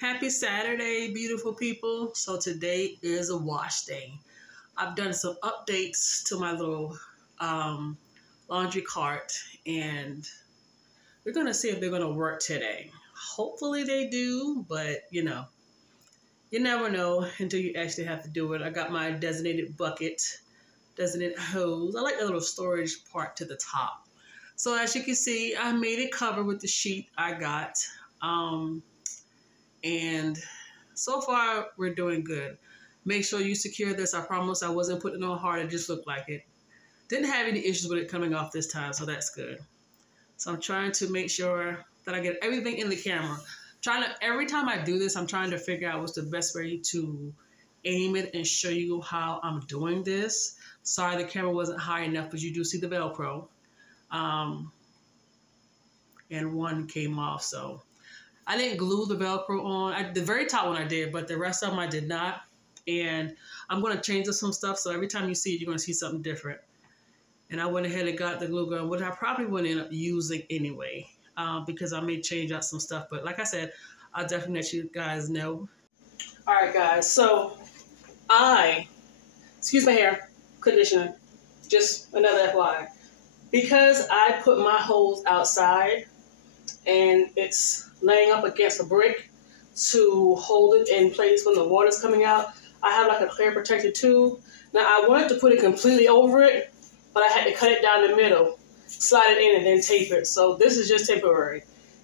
Happy Saturday, beautiful people. So today is a wash day. I've done some updates to my little laundry cart and we're going to see if they're going to work today. Hopefully they do, but you never know until you actually have to do it. I got my designated bucket, designated hose. I like the little storage part to the top. So as you can see, I made it cover with the sheet I got. And so far, we're doing good. Make sure you secure this. I promise I wasn't putting it on hard. It just looked like it. Didn't have any issues with it coming off this time, so that's good. So I'm trying to make sure that I get everything in the camera. Every time I do this, I'm trying to figure out what's the best way to aim it and show you how I'm doing this. Sorry the camera wasn't high enough, but you do see the Velcro. And one came off, so I didn't glue the Velcro on. The very top one I did, but the rest of them I did not. And I'm going to change up some stuff, so every time you see it, you're going to see something different. And I went ahead and got the glue gun, which I probably wouldn't end up using anyway, because I may change out some stuff. But like I said, I'll definitely let you guys know. All right, guys. So excuse my hair, conditioner, just another FYI. Because I put my hose outside and it's laying up against a brick to hold it in place when the water's coming out, I have like a clear protected tube. Now I wanted to put it completely over it, but I had to cut it down the middle, slide it in, and then tape it. So this is just temporary.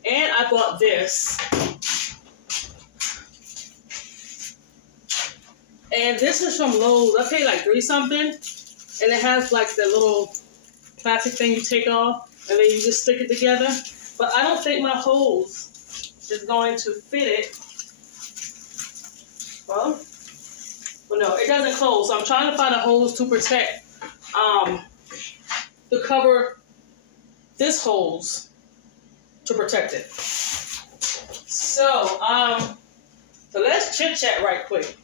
And I bought this. And this is from Lowe's. I paid like $3 something. And it has like the little plastic thing you take off, and then you just stick it together. But I don't think my hose is going to fit it. Well, no, it doesn't close. So I'm trying to find a hose to protect, to cover this hose to protect it. So let's chit chat right quick.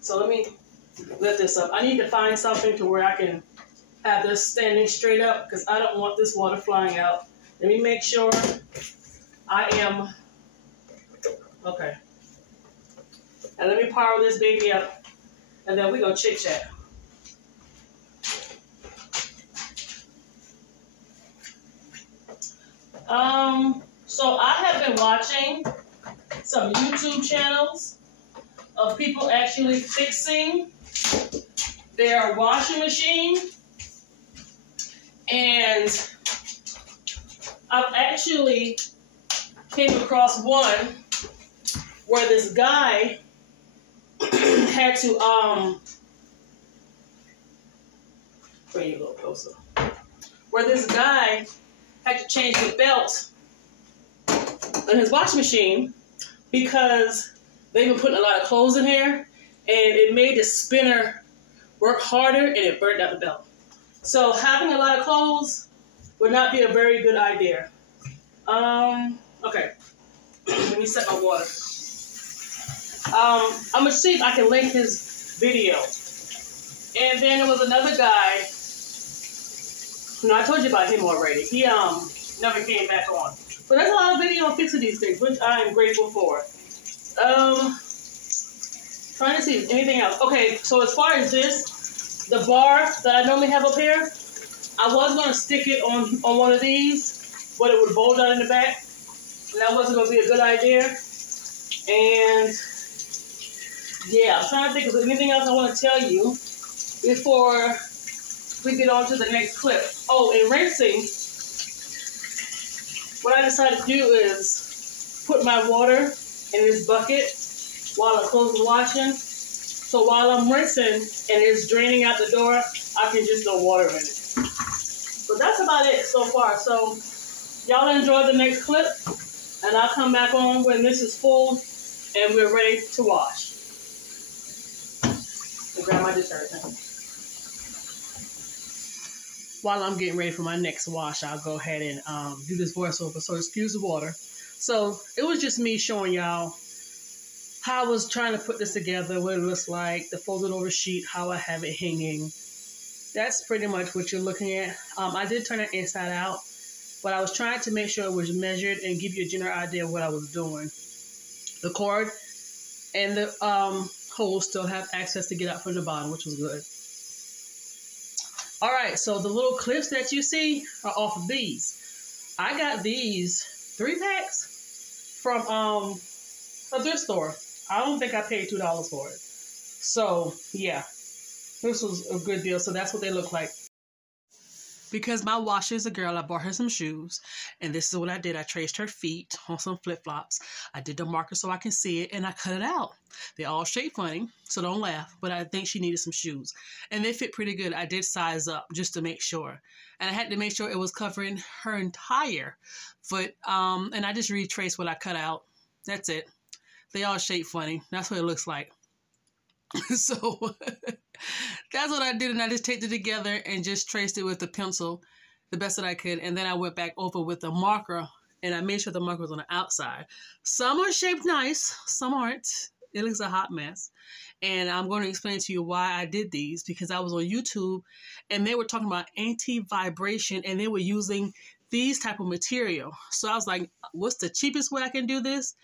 So let me lift this up. I need to find something to where I can have this standing straight up because I don't want this water flying out. Let me make sure I am okay. And let me power this baby up, and then we're gonna chit chat. So I have been watching some YouTube channels of people actually fixing their washing machine. And I've actually came across one where this guy had to bring you a little closer. Where this guy had to change the belt on his washing machine because they've been putting a lot of clothes in here, and it made the spinner work harder, and it burnt out the belt. So having a lot of clothes would not be a very good idea. Okay. Let me set my water. I'm gonna see if I can link his video. And then there was another guy. No, I told you about him already. He never came back on. But there's a lot of video on fixing these things, which I am grateful for. Trying to see if anything else. Okay, so as far as this, the bar that I normally have up here, I was going to stick it on one of these, but it would bulge out in the back, and that wasn't going to be a good idea. And yeah, I'm trying to think of anything else I want to tell you before we get on to the next clip. Oh, and rinsing, what I decided to do is put my water in this bucket while the clothes are washing. So while I'm rinsing and it's draining out the door, I can just throw water in it. But that's about it so far. So y'all enjoy the next clip, and I'll come back on when this is full and we're ready to wash. And grab my detergent. While I'm getting ready for my next wash, I'll go ahead and do this voiceover. So excuse the water. So it was just me showing y'all how I was trying to put this together, what it looks like, the folded over sheet, how I have it hanging. That's pretty much what you're looking at. I did turn it inside out but I was trying to make sure it was measured and give you a general idea of what I was doing. The cord and the hose still have access to get out from the bottom, which was good. All right, so the little clips that you see are off of these. I got these 3 packs from a thrift store. I don't think I paid $2 for it. So yeah, this was a good deal. So that's what they look like. Because my washer is a girl, I bought her some shoes. And this is what I did. I traced her feet on some flip-flops. I did the marker so I can see it, and I cut it out. They're all shaped funny, so don't laugh. But I think she needed some shoes. And they fit pretty good. I did size up just to make sure. And I had to make sure it was covering her entire foot. And I just retraced what I cut out. That's it. They all shaped funny. That's what it looks like. So that's what I did, and I just taped it together and just traced it with the pencil the best that I could, and then I went back over with the marker, and I made sure the marker was on the outside. Some are shaped nice, some aren't. It looks a hot mess, and I'm going to explain to you why I did these, because I was on YouTube, and they were talking about anti-vibration, and they were using these type of material. So I was like, what's the cheapest way I can do this?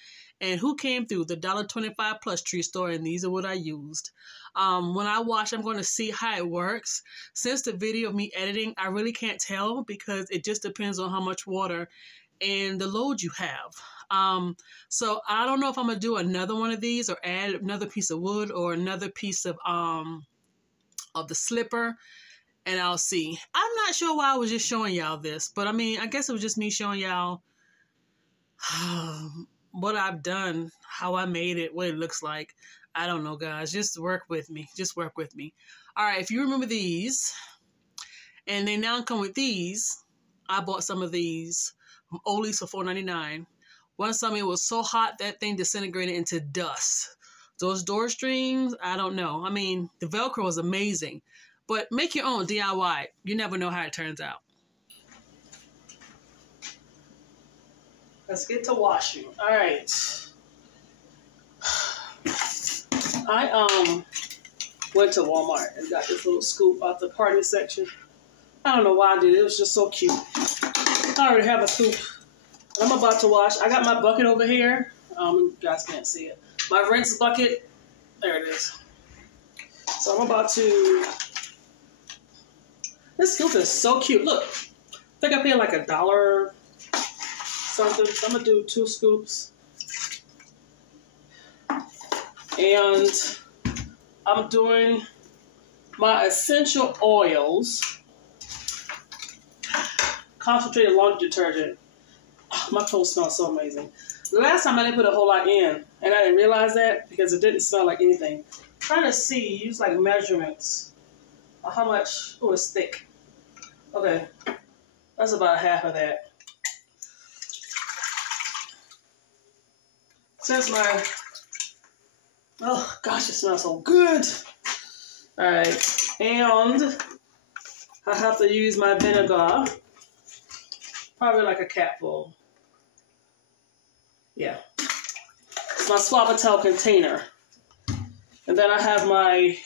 And who came through? The $1.25 Plus Tree store, and these are what I used. When I wash, I'm going to see how it works. Since the video of me editing, I really can't tell because it just depends on how much water and the load you have. So I don't know if I'm going to do another one of these or add another piece of wood or another piece of the slipper, and I'll see. I'm not sure why I was just showing y'all this, but I mean, I guess it was just me showing y'all what I've done, how I made it, what it looks like. I don't know, guys. Just work with me. Just work with me. All right, if you remember these, and they now come with these, I bought some of these from Ollie's for $4.99. One summer it was so hot that thing disintegrated into dust. Those door strings, I don't know. I mean, the Velcro was amazing, but make your own DIY. You never know how it turns out. Let's get to washing. All right. I went to Walmart and got this little scoop out the party section. I don't know why I did it. It was just so cute. I already have a scoop. I'm about to wash. I got my bucket over here. You guys can't see it. My rinse bucket. There it is. So I'm about to... This scoop is so cute. Look. I think I paid like $1 something. So I'm going to do 2 scoops. And I'm doing my essential oils. Concentrated laundry detergent. Oh, my clothes smell so amazing. The last time I didn't put a whole lot in, and I didn't realize that because it didn't smell like anything. I'm trying to see, use like measurements of how much. Oh, it's thick. Okay, that's about half of that. Since my, oh gosh, it smells so good. All right, and I have to use my vinegar. Probably like a capful. Yeah. It's my Suavitel container. And then I have my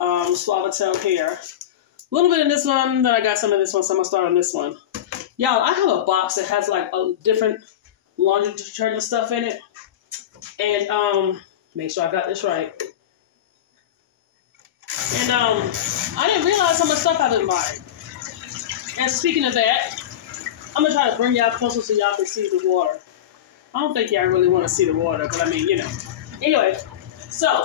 Suavitel here. A little bit in this one, then I got some of this one, so I'm going to start on this one. Y'all, I have a box that has like a different laundry detergent stuff in it. And make sure I got this right. And I didn't realize how much stuff I didn't buy. And speaking of that, I'm going to try to bring y'all closer so y'all can see the water. I don't think y'all really want to see the water, but I mean, you know. Anyway, so,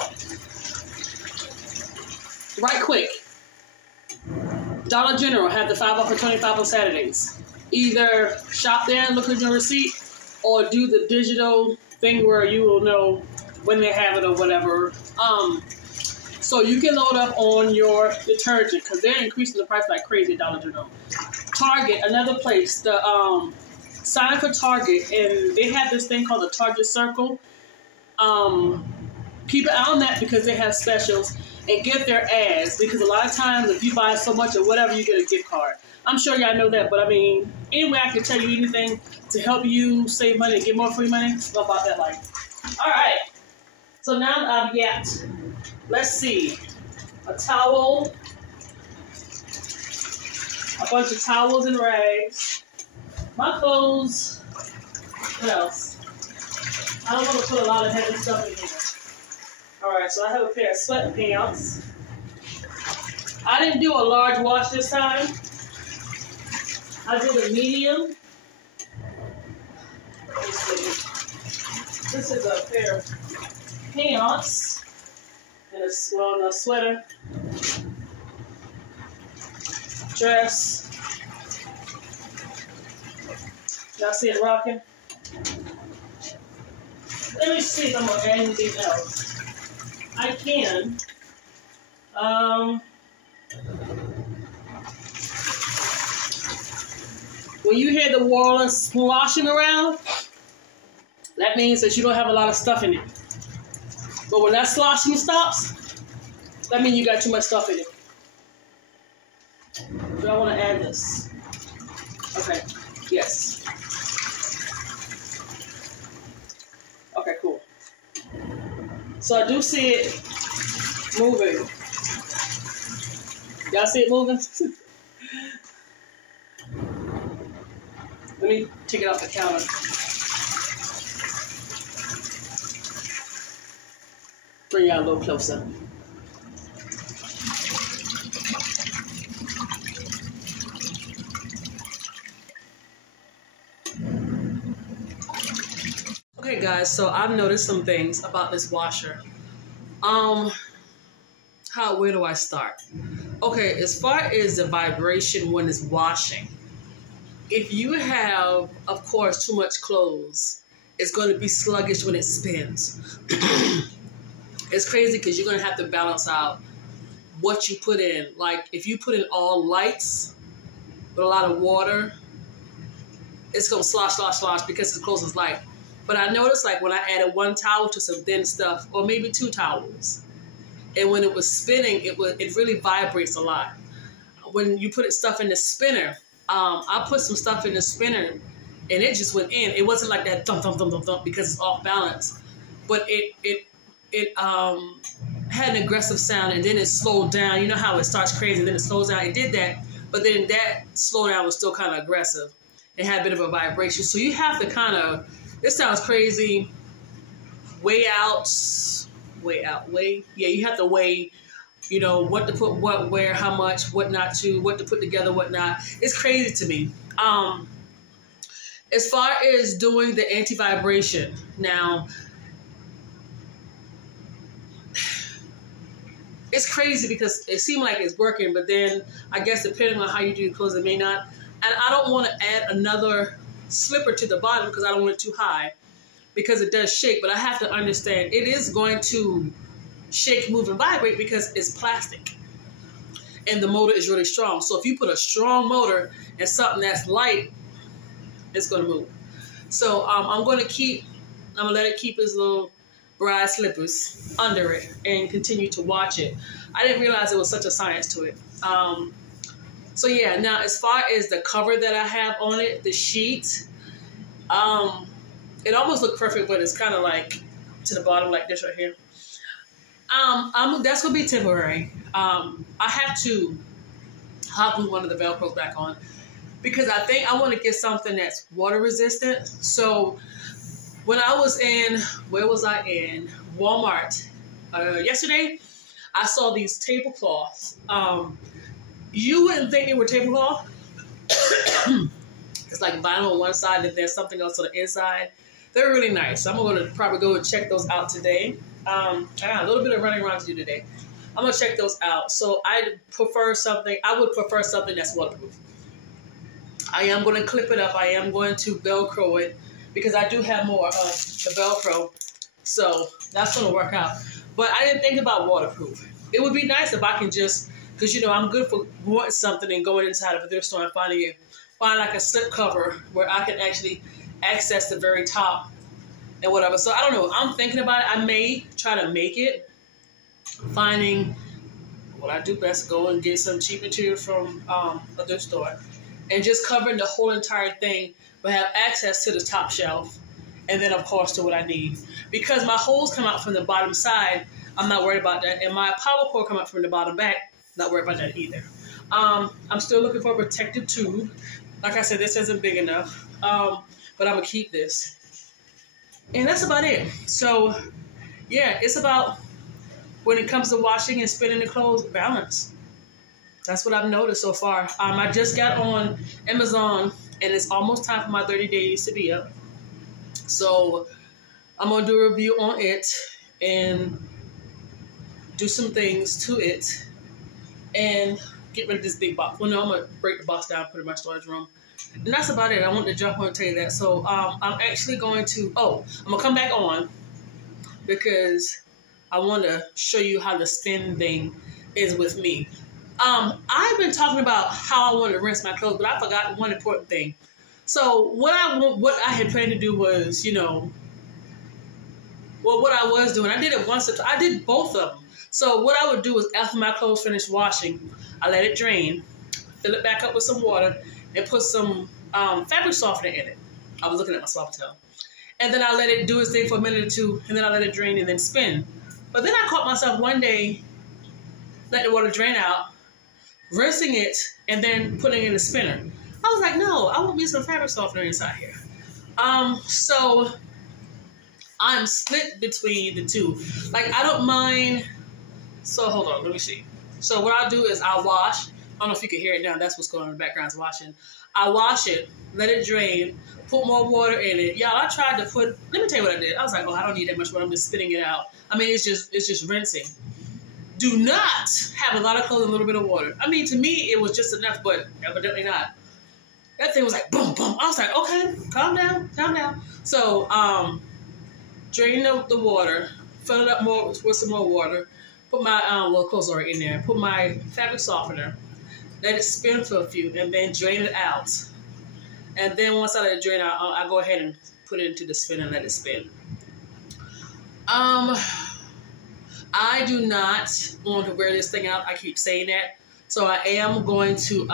right quick. Dollar General had the 5 off for 25 on Saturdays. Either shop there and look at your receipt, or do the digital thing where you will know when they have it or whatever. So you can load up on your detergent because they're increasing the price like crazy at Dollar General. Target, another place, the sign for Target, and they have this thing called the Target Circle. Keep an eye on that because they have specials, and get their ads because a lot of times if you buy so much or whatever, you get a gift card. I'm sure y'all know that, but I mean, anyway, I can tell you anything to help you save money and get more free money. It's about that life. All right. So now I've got, let's see, a towel, a bunch of towels and rags, My clothes, what else? I don't want to put a lot of heavy stuff in here. Alright, so I have a pair of sweatpants. I didn't do a large wash this time. I did a medium. Let's see. This is a pair of pants and a sweater, dress. Y'all see it rocking? Let me see if I'm gonna add anything else. I can. When you hear the water sloshing around, that means that you don't have a lot of stuff in it. But when that sloshing stops, that means you got too much stuff in it. Do I want to add this? Okay, yes. Okay, cool. So I do see it moving. Y'all see it moving? Let me take it off the counter. Bring y'all a little closer. Okay guys, so I've noticed some things about this washer. Where do I start? Okay, as far as the vibration when it's washing, if you have, of course, too much clothes, it's going to be sluggish when it spins. It's crazy because you're going to have to balance out what you put in. Like, if you put in all lights with a lot of water, it's going to slosh because the clothes is light. But I noticed, like, when I added one towel to some thin stuff, or maybe two towels, and when it was spinning, it really vibrates a lot. When you put stuff in the spinner, I put some stuff in the spinner, and it just went in. It wasn't like that thump, thump, thump, thump, thump, because it's off balance. But it had an aggressive sound, and then it slowed down. You know how it starts crazy, and then it slows down. It did that, but then that slowdown was still kind of aggressive. It had a bit of a vibration. So you have to kind of, this sounds crazy, yeah, you have to weigh, you know, what to put, what, where, how much, what not to, what to put together, what not. It's crazy to me. As far as doing the anti-vibration, now, it's crazy because it seemed like it's working, but then I guess depending on how you do your clothes, it may not. And I don't want to add another slipper to the bottom because I don't want it too high, because it does shake. But I have to understand it is going to shake, move, and vibrate because it's plastic. And the motor is really strong. So if you put a strong motor and something that's light, it's going to move. So I'm going to let it keep its little bride slippers under it and continue to watch it. I didn't realize there was such a science to it. So yeah, now as far as the cover that I have on it, the sheet, it almost looked perfect, but it's kind of like to the bottom like this right here. That's going to be temporary. I have to hot glue one of the Velcros back on because I think I want to get something that's water resistant. So when I was in, where was I in? Walmart yesterday, I saw these tablecloths. You wouldn't think they were tablecloth. It's like vinyl on one side and there's something else on the inside. They're really nice. I'm going to probably go and check those out today. I got a little bit of running around to do today. I'm going to check those out. So I would prefer something that's waterproof. I am going to clip it up. I am going to Velcro it because I do have more of the Velcro. So that's going to work out. But I didn't think about waterproof. It would be nice if I can just, because, you know, I'm good for wanting something and going inside of a thrift store and find like a slip cover where I can actually access the very top and whatever. So I don't know. I'm thinking about it. I may try to make it. Finding what I do best, go and get some cheap material from a thrift store and just covering the whole entire thing, but have access to the top shelf. And then, of course, to what I need. Because my holes come out from the bottom side, I'm not worried about that. And my power cord come out from the bottom back, not worried about that either. I'm still looking for a protective tube. Like I said, this isn't big enough. but I'm gonna keep this. And that's about it. So yeah, it's about, when it comes to washing and spinning the clothes, balance. That's what I've noticed so far. I just got on Amazon, and it's almost time for my 30 days to be up. So I'm going to do a review on it and do some things to it and get rid of this big box. Well, no, I'm going to break the box down, put it in my storage room. And that's about it. I want to jump on and tell you that. So I'm actually going to, I'm going to come back on because I want to show you how the spin thing is with me. I've been talking about how I want to rinse my clothes, but I forgot one important thing. So what I had planned to do was, what I was doing, I did it once. I did both of them. So what I would do is, after my clothes finished washing, I let it drain, fill it back up with some water, and put some fabric softener in it. I was looking at my Swappatel. And then I let it do its thing for a minute or two, and then I let it drain and then spin. But then I caught myself one day letting the water drain out, rinsing it, and then putting it in the spinner. I was like, no, I want me some fabric softener inside here. So I'm split between the two. Like, I don't mind. So hold on, let me see. So what I'll do is I'll wash. I don't know if you can hear it now. That's what's going on in the background, is washing. I wash it, let it drain, put more water in it. Y'all, I tried to put, let me tell you what I did. I was like, I don't need that much water. I'm just spitting it out. I mean, it's just rinsing. Do not have a lot of clothes and a little bit of water. I mean, to me, it was just enough, but evidently not. That thing was like, boom, boom. I was like, okay, calm down, calm down. So, drain the water, fill it up more with some more water, put my, clothes already in there, put my fabric softener, let it spin for a few, and then drain it out. And then once I let it drain out, I go ahead and put it into the spin and let it spin. I do not want to wear this thing out. I keep saying that. So I am going to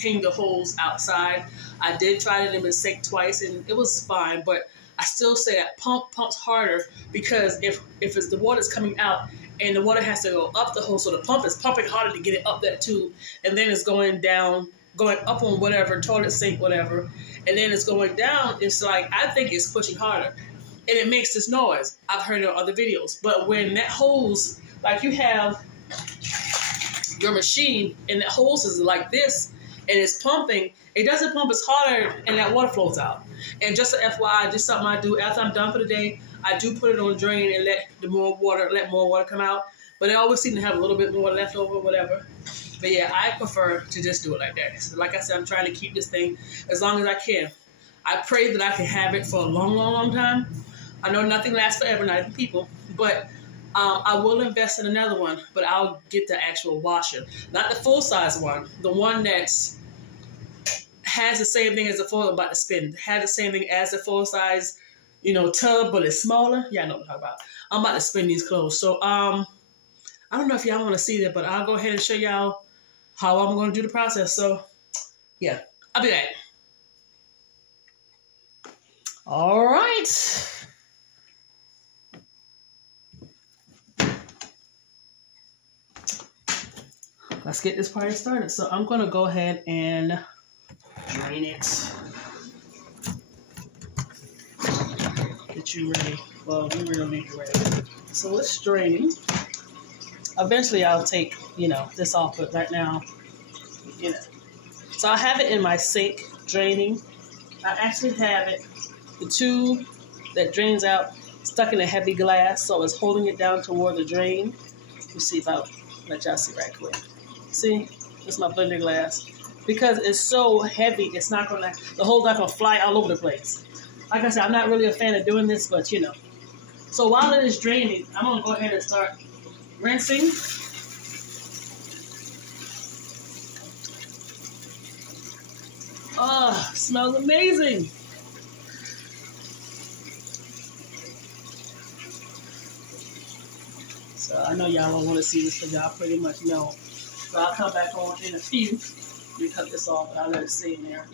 hang the hose outside. I did try it in the sink twice, and it was fine. But I still say that pumps harder, because if it's the water's coming out and the water has to go up the hose, so the pump is pumping harder to get it up that tube, and then it's going down, going up on whatever, toilet sink, whatever, and then it's going down. It's like, I think it's pushing harder. And it makes this noise. I've heard it on other videos. But when that hose, like you have your machine and that hose is like this and it's pumping, it doesn't pump as harder and that water flows out. And just an FYI, just something I do after I'm done for the day, I do put it on drain and let more water come out. But I always seem to have a little bit more left over, whatever. But yeah, I prefer to just do it like that. So like I said, I'm trying to keep this thing as long as I can. I pray that I can have it for a long, long, long time. I know nothing lasts forever, not even people, but I will invest in another one, but I'll get the actual washer. Not the full-size one, the one that has the same thing as the full, I'm about to spin, has the same thing as the full-size, tub, but it's smaller. Yeah, I know what I'm talking about. I'm about to spin these clothes. So, I don't know if y'all want to see that, but I'll go ahead and show y'all how I'm going to do the process. So, yeah, I'll be back. All right. Let's get this party started. So I'm going to go ahead and drain it. Get you ready. Well, we really need you ready. So it's draining. Eventually I'll take, this off, but right now, So I have it in my sink draining. I actually have it, the tube that drains out, stuck in a heavy glass, so it's holding it down toward the drain. Let me see if I'll let y'all see right quick. See, this is my blender glass. Because it's so heavy, it's not gonna, the hole's not gonna fly all over the place. Like I said, I'm not really a fan of doing this, but So while it is draining, I'm gonna go ahead and start rinsing. Oh, smells amazing. So I know y'all don't want to see this because y'all pretty much know. So I'll come back on in a few. Let me cut this off, but I'll let it stay in there.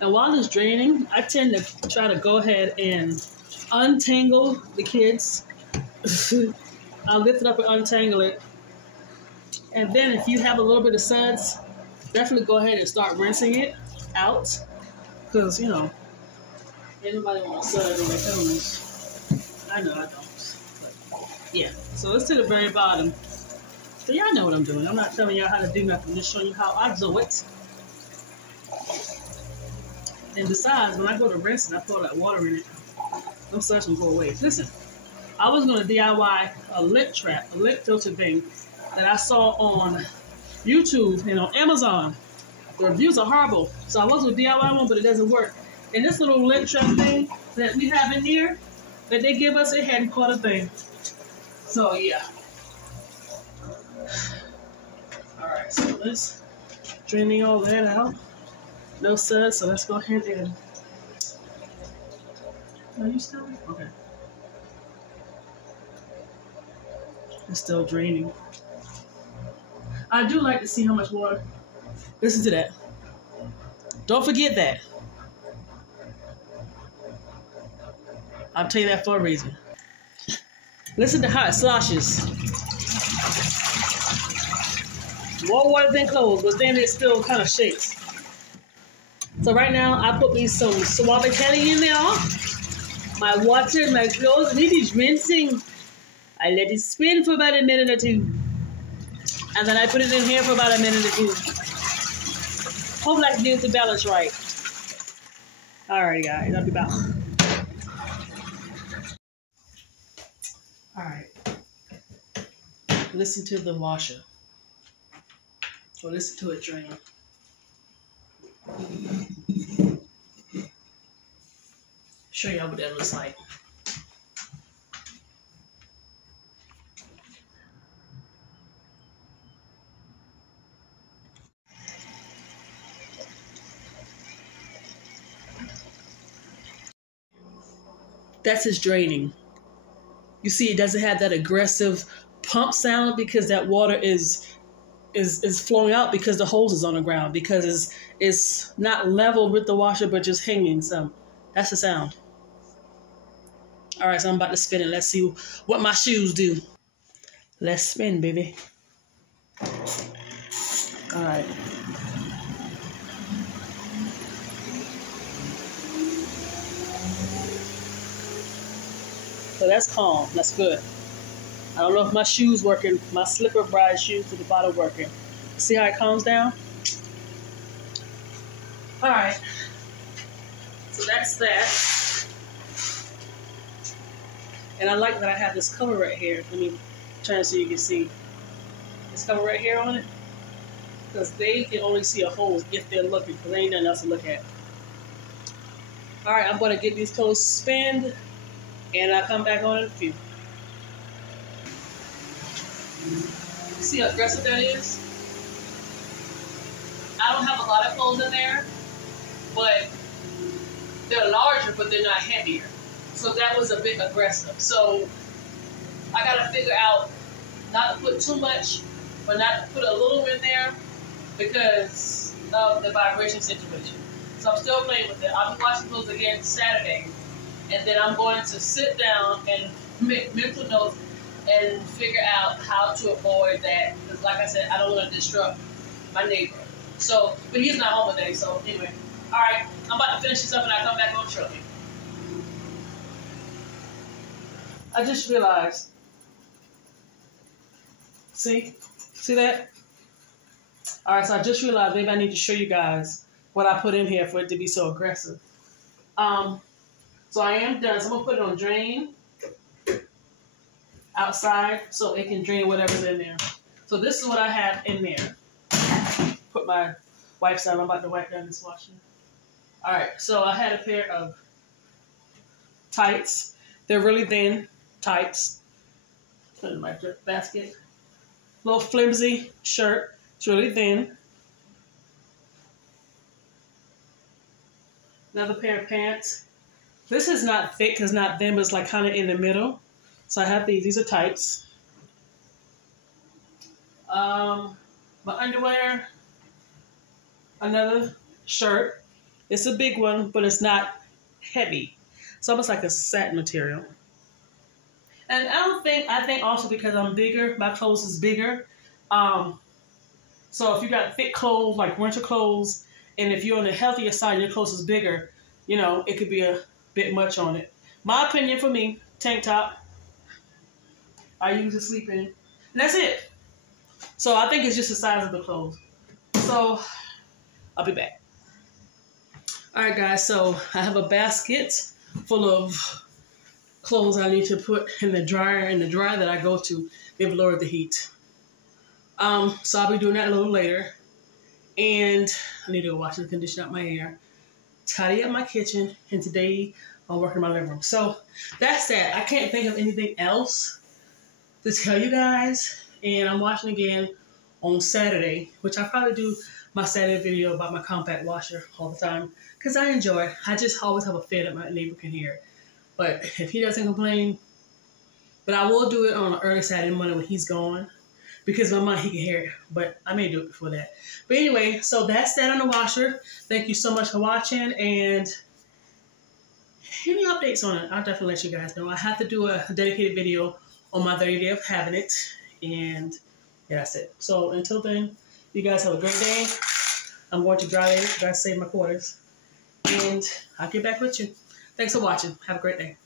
And while it's draining, I tend to try to go ahead and untangle the kids. I'll lift it up and untangle it. And then if you have a little bit of suds, definitely go ahead and start rinsing it out. Because, you know, anybody wants to sud on their toes. I know I don't. But yeah, so it's to the very bottom. So y'all know what I'm doing. I'm not telling y'all how to do nothing. I'm just showing you how I do it. And besides, when I go to rinse it, I throw that water in it. I'm searching for ways. Listen, I was going to DIY a lip trap, a lip filter thing that I saw on YouTube and on Amazon. The reviews are horrible. So I was going to DIY one, but it doesn't work. And this little lip trap thing that we have in here that they give us, it hadn't caught a thing. So yeah. Alright, so let's draining all that out. No suds, so let's go ahead and... Are you still? Okay. It's still draining. I do like to see how much water. Listen to that. Don't forget that. I'll tell you that for a reason. Listen to how it sloshes. More water than clothes, but then it still kind of shakes. So right now, I put me some Suavitelli in there. My water, my clothes, and it is rinsing. I let it spin for about a minute or two. And then I put it in here for about a minute or two. Hope I can get the balance right. Alright guys, I'll be back. Alright. Listen to the washer. Or listen to it drain. Show y'all what that looks like. That's his draining. You see, it doesn't have that aggressive pump sound because that water is flowing out because the hose is on the ground, because it's not level with the washer but just hanging. So that's the sound. All right, so I'm about to spin it. Let's see what my shoes do. Let's spin, baby. All right. So that's calm. That's good. I don't know if my shoes working. My slipper bride shoes to the bottom working. See how it calms down? All right. So that's that. And I like that I have this cover right here. Let me try so you can see this cover right here on it. Because they can only see a hose if they're looking, because there ain't nothing else to look at. All right, I'm going to get these clothes spinned, and I'll come back on in a few. See how aggressive that is? I don't have a lot of clothes in there, but they're larger, but they're not heavier. So that was a bit aggressive. So I got to figure out not to put too much, but not to put a little in there because of the vibration situation. So I'm still playing with it. I'll be watching those again Saturday. And then I'm going to sit down and make mental notes and figure out how to avoid that. Because like I said, I don't want to disrupt my neighbor. So, but he's not home today. So anyway, all right, I'm about to finish this up and I'll come back on shortly. I just realized, see that? All right, so I just realized maybe I need to show you guys what I put in here for it to be so aggressive. So I am done. So I'm gonna put it on drain outside so it can drain whatever's in there. So this is what I have in there. Put my wipes down. I'm about to wipe down this washer. All right, so I had a pair of tights. They're really thin tights. Put it in my basket. Little flimsy shirt. It's really thin. Another pair of pants. This is not thick because not thin, but it's like kind of in the middle. So I have these. These are tights. My underwear. Another shirt. It's a big one, but it's not heavy. It's almost like a satin material. And I think also because I'm bigger, my clothes is bigger. So So if you got thick clothes, like winter clothes, and if you're on the healthier side, your clothes is bigger, you know, it could be a bit much on it. My opinion for me, tank top, I use to sleep in. And that's it. So I think it's just the size of the clothes. So I'll be back. All right, guys. So I have a basket full of clothes I need to put in the dryer that I go to. They've lowered the heat. So I'll be doing that a little later. And I need to go wash and condition out my hair, tidy up my kitchen, and today I'm working in my living room. So that's that. I can't think of anything else to tell you guys. And I'm washing again on Saturday, which I probably do my Saturday video about my compact washer all the time because I enjoy it. I just always have a fit that my neighbor can hear. But if he doesn't complain, but I will do it on an early Saturday morning when he's gone because my mom, he can hear it. But I may do it before that. But anyway, so that's that on the washer. Thank you so much for watching. And any updates on it, I'll definitely let you guys know. I have to do a dedicated video on my 30th day of having it. And yeah, that's it. So until then, you guys have a great day. I'm going to dry it. I gotta save my quarters. And I'll get back with you. Thanks for watching. Have a great day.